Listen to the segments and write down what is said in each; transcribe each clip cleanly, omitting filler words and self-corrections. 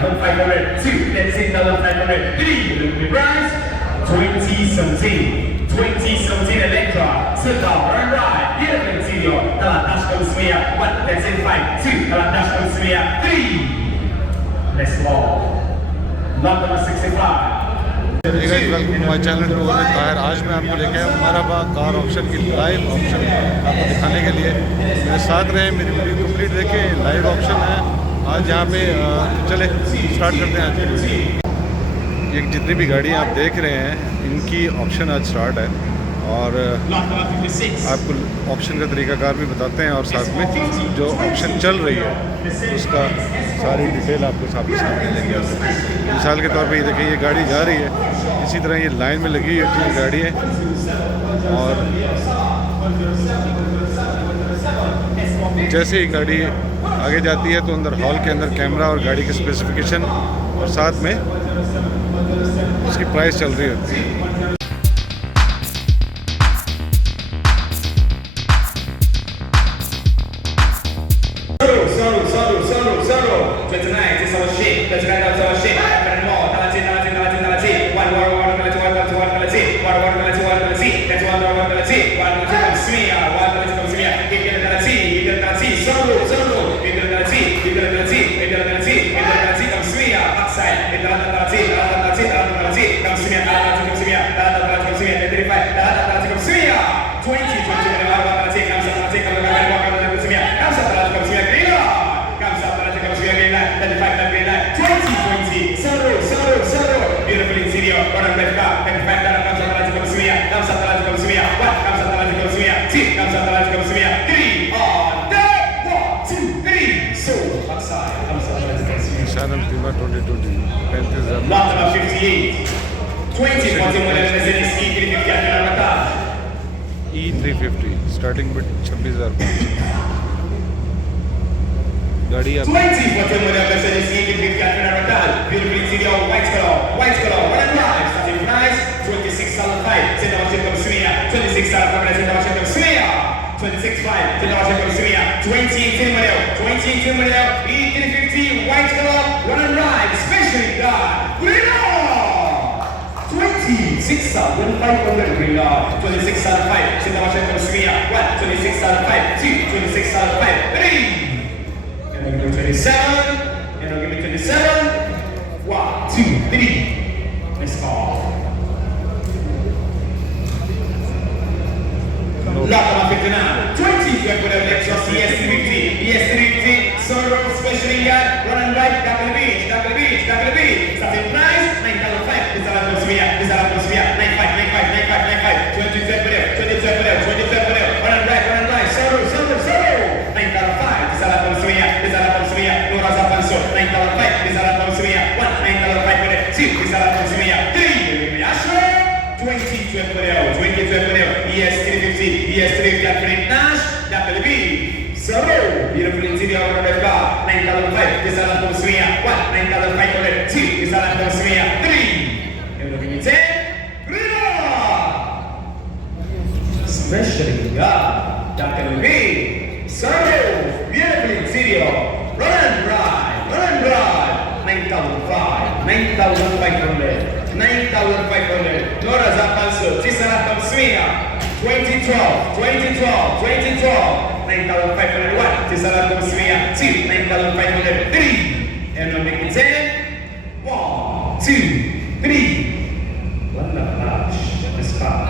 19,500. 2, that's 6,500. 3, the price, 2017. 2017 Electra, Souq al Haraj, beautiful interior, dalam dashboard semua. 1, that's in 5. 2, dalam dashboard semua. 3, let's go. Lot number 65. Welcome to my channel tour with Tahir. आज मैं आपको लेके आया Marhaba car auction की live auction आपको दिखाने के लिए। मेरे साथ रहे, मेरी वीडियो कंप्लीट देखें। लाइव ऑक्शन है आज यहाँ पे। चले स्टार्ट करते हैं आज की वीडियो। ये जितनी भी गाड़ियाँ आप देख रहे हैं इनकी ऑक्शन आज स्टार्ट है और आपको ऑक्शन का तरीकाकार भी बताते हैं और साथ में जो ऑक्शन चल रही है उसका सारी डिटेल आपको सामने देंगे। मिसाल के तौर पे ये देखिए, ये गाड़ी जा रही है, इसी तरह ये लाइन में लगी हुई है गाड़ी है और जैसे ही गाड़ी आगे जाती है तो अंदर हॉल के अंदर कैमरा और गाड़ी के स्पेसिफिकेशन और साथ में उसकी प्राइस चल रही होती है। Lot number 58. 2014 model Mercedes E350 starting में 26,000 गाड़ी आप 2014 model Mercedes E350 beautiful interior, white color, what a drive. Starting price 26,500. Send our check of Suya. 26,500. Send our check of Suya. 26,500. Send our check of Suya. 2018 model E350 white color, what a drive. Especially that green. 26,500 green. 26,500. Send our check of Suya. 1, 26,500. 2, 26,500. 3. And we'll give me 27. And we'll give me 27. 1, 2, 3. Let's go. Lot number 59. 20 with an extra ES350. ES350. Sunroof special yard. Run and ride. Double beach. Starting price 9,500. This is our Cosmia. 95. 27 for them. Run and ride. Sunroof. 9,500. This is our Cosmia. No Raza Panso. 9,500. This is our Cosmia. 1, 9,500 for them. 2, this is our Cosmia. 3, give me Ashra. 2012 for them. ES350 at Fred Nash. Double B. Sunroof. Beautiful interior of the car. 9,500. This is our Cosmia. 1, 9,500. 2, this is our Cosmia. 3. And we'll give me 10. Especially God, Dr. B. Sunroof, beautiful interior, run and drive, 9,500, 9,500, Nora Zapanso, Tisara Kamswina, 2012, 9,501, Tisara Kamswina, 2, 9,500, 3, and we'll make it 10, 1, 2, 3, what the flash, this car.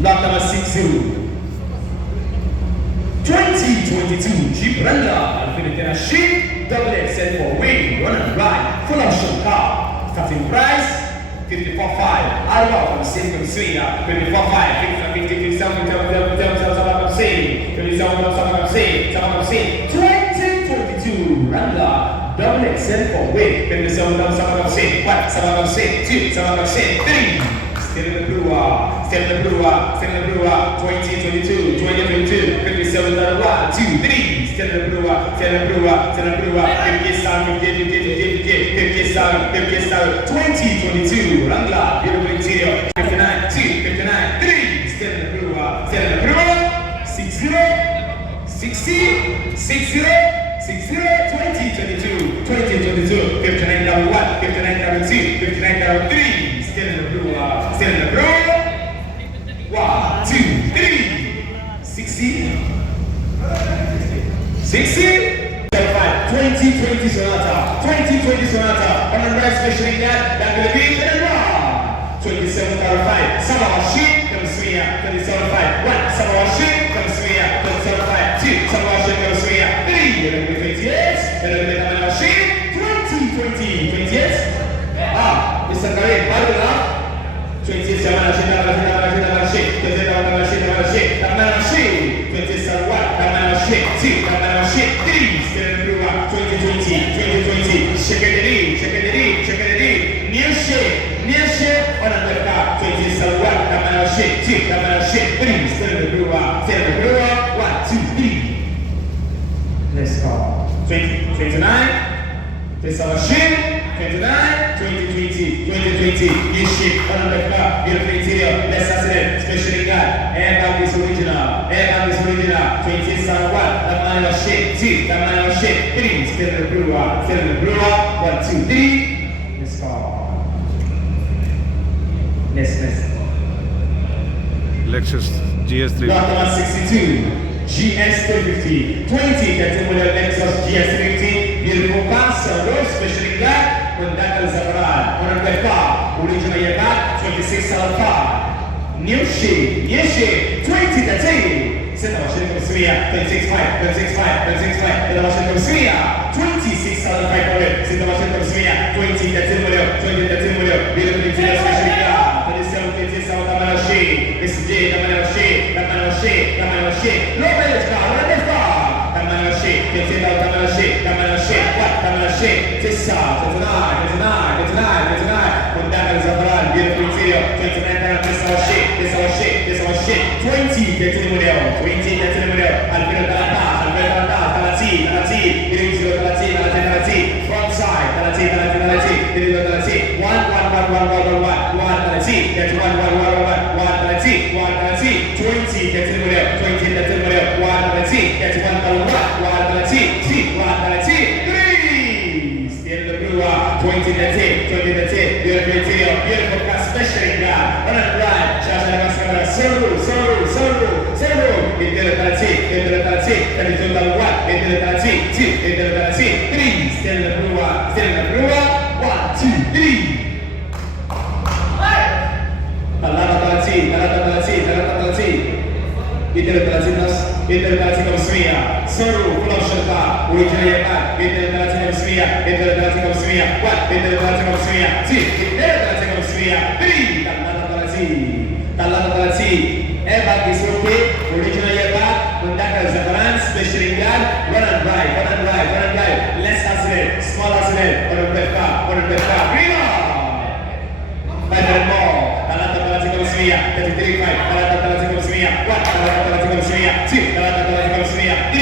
Lot number 60. 2022 Jeep Wrangler Infinity Sheep Double XL for wing, run and ride, full option car. Starting price 54,500. I welcome Souq Sweeter 54,500. 57,000. 2022 Wrangler Double XL for wing, 57,000. 1, 7,000. 2, 7,000. 3. Still in the brewer, 2022, 57,1, 2, 3, still in the brewer, 2022, Wrangler, beautiful interior, 59, 2, 59, 3, still in the brewer, 60, 60, 60, 2022. 59,1, 59,2, 59,3. Still in the blue, still in the blue. 1, 2, 3. 60. 60. 2020 Sonata, 2020 Sonata, on the right special in that will be in the wrong. 27,500, Samawashi comes here, 27,500, 1, Samawashi comes here, 27,500, 2, Samawashi comes here, 3, and then 28, and then Samawashi, 20, 28. Mr. Karim, how do you know? 28, Samawashi, Samawashi, 2020, shake it in, near shape, on the car, 20 Salwat, Tamara shake, 2, Tamara shake, 3, still in the brewer, 1, 2, 3. Let's go. 20, 29, this our shake, 29, 2020, new shape, on the car, beautiful interior, let's accident, special guy, airbag is original, 20 Salwat, Tamara shake, 2, Tamara shake, 3, still in the brewer, 1, 2, 3. Let's go. Next. Lexus GS350. Lot 62, GS350, 20 model Lexus GS350, beautiful car, sunroof, special in black, Honda Zabaran, 100 car, original Yabat, 26 Alpha, new shape, 2013. Set our ship of Syria, 26.5, set our ship of Syria, 26 Alpha 500, set our ship of Syria, 2013 model, beautiful interior, special in black. Beautiful car, special car, on the right, sunroof, still in the blue, 1, 2, 3. Interrelazione con Smia, Soru, conosce la originalità, interrelazione con Smia, interrelazione con Smia, 4, interrelazione con Smia, sì, interrelazione con Smia, 3, dall'alto dalla Z, Eva di Sroke, originalità, Honda Zabaran, special in guard, run and drive, less accident, small accident, on a red car, prima! 5 more, dall'alto dalla Z con Smia, 33.5, dall'alto dalla Z con Smia, 4, dall'alto dalla Z con Smia, 2, dall'alto dalla Z con Smia, 3,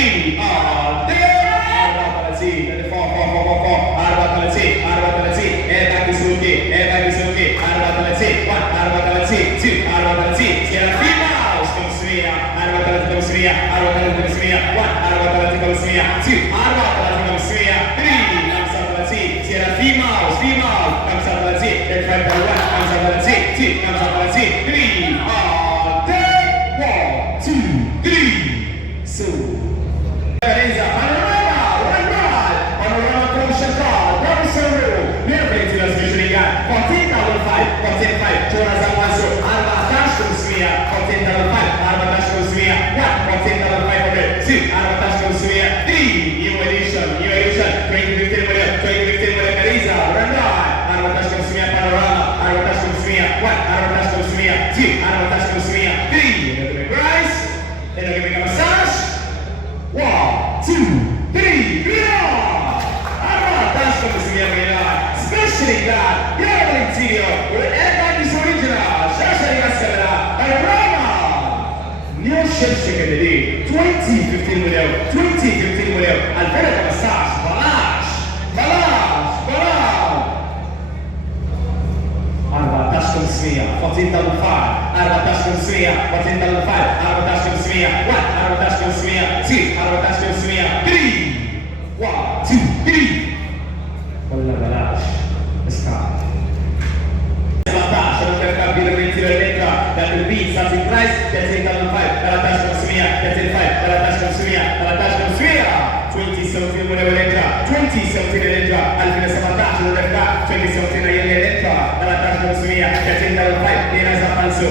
that's it, number 5, Talatash Consumia, that's it, 5, Talatash Consumia, Talatash Consumia, 2017 whatever Elentra, 2017 Elentra, Alfina Sabotage, Loretta, 2017 Elentra, Talatash Consumia, that's it, number 5, Nera Zapanso,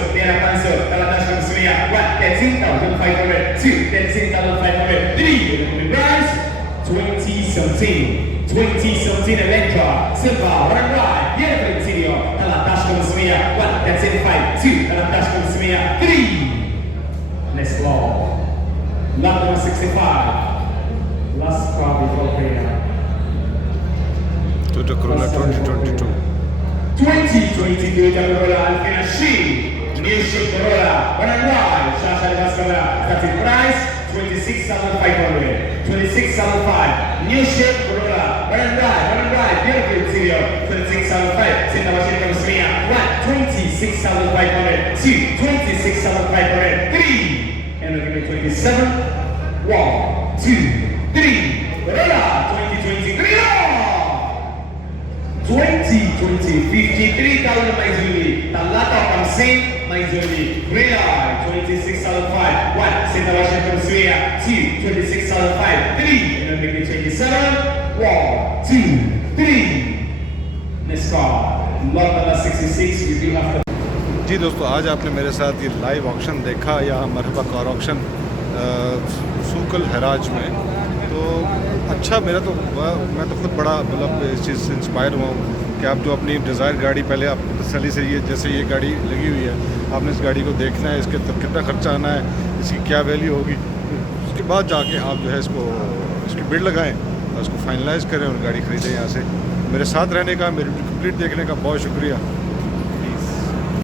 Talatash Consumia, 1, that's it, 1,500, 2, that's it, 1,500, 3, price, 2017 Elentra, Silva, run right, yellow interior, Talatash Consumia, 1, that's it, 5, 2, Talatash Consumia, 3. Next ball. Lot number 65. Last car before payment. Toyota Corolla 2022. 2022 Toyota Corolla Alpina She. New shape Corolla. Run and ride. Sharjah Mascara. Starting price 26,500. 26,500. New shape Corolla. Run and ride. Beautiful interior. 26,500. Send our shape from Smia. 1, 26,500. 2, 26,500. 3. And we'll give it 27. 1, 2, 3. Corolla 2023. 2020 53,000 Maizuli. Talata from Saint Maizuli. Corolla 26,500. 1. Send our shape from Smia. 2, 26,500. 3. And we'll make it 27. 1, 2, 3. Next car. Lot number 66. We do have to. जी दोस्तों, आज आपने मेरे साथ ये live auction देखा या मरहबा car auction सूक अल हराज में, तो अच्छा मैं तो खुद बड़ा मतलब इस चीज़ से इंस्पायर हुआ हूँ कि आप जो अपनी डिज़ायर गाड़ी पहले आप तसल्ली से ये जैसे ये गाड़ी लगी हुई है, आपने इस गाड़ी को देखना है, इसके कितना खर्चा आना है, इसकी क्या वैल्यू होगी, उसके बाद जाके आप जो है इसकी बिड लगाएँ और इसको फाइनलाइज़ करें और गाड़ी ख़रीदें। यहाँ से मेरे साथ रहने का, मेरी कंप्लीट देखने का बहुत शुक्रिया।